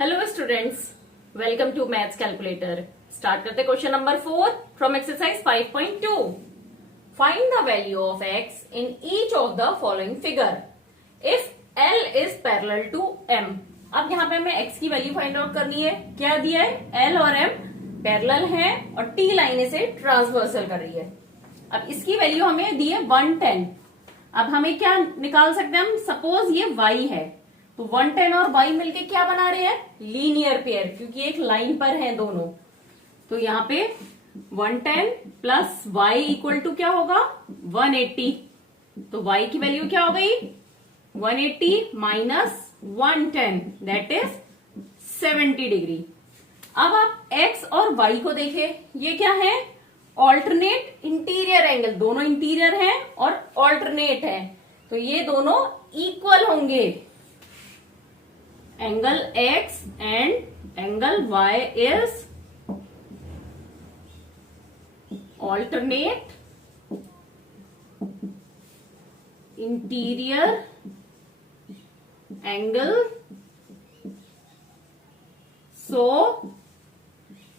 Hello students, welcome to maths calculator. Start करते question number 4 from exercise 5.2। Find the value of X in each of the following figure if L is parallel to M. अब यहाँ पे हमें x की value find out करनी है। क्या दिया है? एल और एम पैरेलल है और टी लाइन इसे ट्रांसवर्सल कर रही है। अब इसकी वैल्यू हमें दी है 110। अब हमें क्या निकाल सकते हैं हम? सपोज ये y है तो 110 और y मिलके क्या बना रहे हैं? लीनियर पेयर, क्योंकि एक लाइन पर हैं दोनों। तो यहाँ पे 110 प्लस y इक्वल टू क्या होगा? 180। तो y की वैल्यू क्या हो गई? 180 माइनस 110 दैट इज 70 डिग्री। अब आप x और y को देखें, ये क्या है? ऑल्टरनेट इंटीरियर एंगल, दोनों इंटीरियर हैं और ऑल्टरनेट है, तो ये दोनों इक्वल होंगे। Angle x and angle y is alternate interior angle, so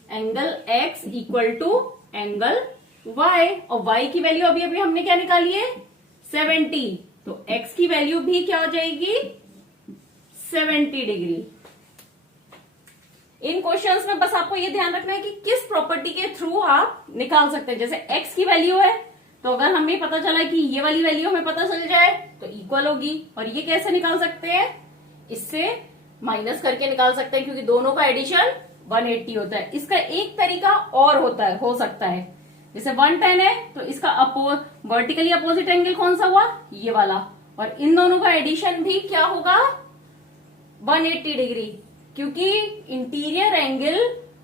angle x equal to angle y, और y की वैल्यू अभी अभी हमने क्या निकाली है? 70। तो x की वैल्यू भी क्या हो जाएगी? 70 डिग्री। इन क्वेश्चंस में बस आपको ये ध्यान रखना है कि किस प्रॉपर्टी के थ्रू आप निकाल सकते हैं। जैसे x की वैल्यू है तो अगर हमें पता चला कि ये वाली वैल्यू हमें पता चल जाए तो इक्वल होगी, और ये कैसे निकाल सकते हैं? इससे माइनस करके निकाल सकते हैं, क्योंकि दोनों का एडिशन 180 होता है। इसका एक तरीका और होता है, हो सकता है, जैसे 110 है तो इसका वर्टिकली अपोजिट एंगल कौन सा हुआ? ये वाला, और इन दोनों का एडिशन भी क्या होगा? 180 डिग्री, क्योंकि interior angle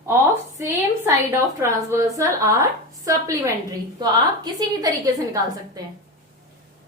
of same side of transversal are supplementary. तो आप किसी भी तरीके से निकाल सकते हैं।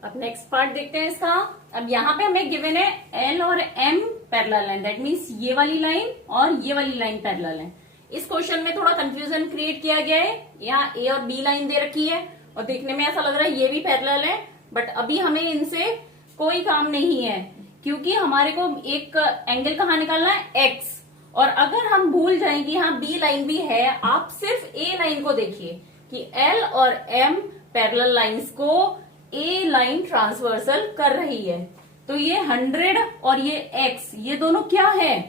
अब नेक्स्ट पार्ट देखते हैं इसका। अब यहाँ पे हमें गिवन है एल और एम पैरेलल है, दैट मीन्स ये वाली लाइन और ये वाली लाइन पैरेलल है। इस क्वेश्चन में थोड़ा कंफ्यूजन क्रिएट किया गया है। यहाँ ए और बी लाइन दे रखी है और देखने में ऐसा लग रहा है ये भी पैरेलल है, बट अभी हमें इनसे कोई काम नहीं है, क्योंकि हमारे को एक एंगल कहाँ निकालना है? एक्स। और अगर हम भूल जाएं कि यहाँ बी लाइन भी है, आप सिर्फ ए लाइन को देखिए कि एल और एम पैरेलल लाइंस को ए लाइन ट्रांसवर्सल कर रही है। तो ये 100 और ये एक्स, ये दोनों क्या है?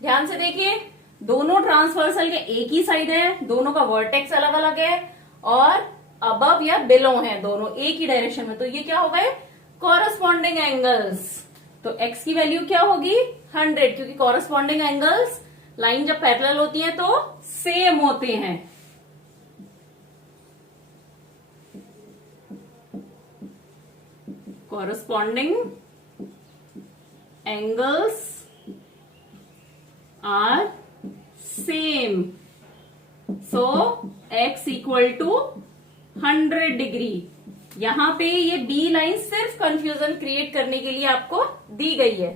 ध्यान से देखिए, दोनों ट्रांसवर्सल के एक ही साइड है, दोनों का वर्टेक्स अलग अलग है और अबव या बिलो है, दोनों एक ही डायरेक्शन में। तो ये क्या हो गए? Corresponding angles. तो x की वैल्यू क्या होगी? 100, क्योंकि कॉरस्पॉन्डिंग एंगल्स लाइन जब पैरेलल होती है तो सेम होते हैं। Corresponding angles are same, so x equal to 100 degree. यहाँ पे ये बी लाइन सिर्फ कंफ्यूजन क्रिएट करने के लिए आपको दी गई है।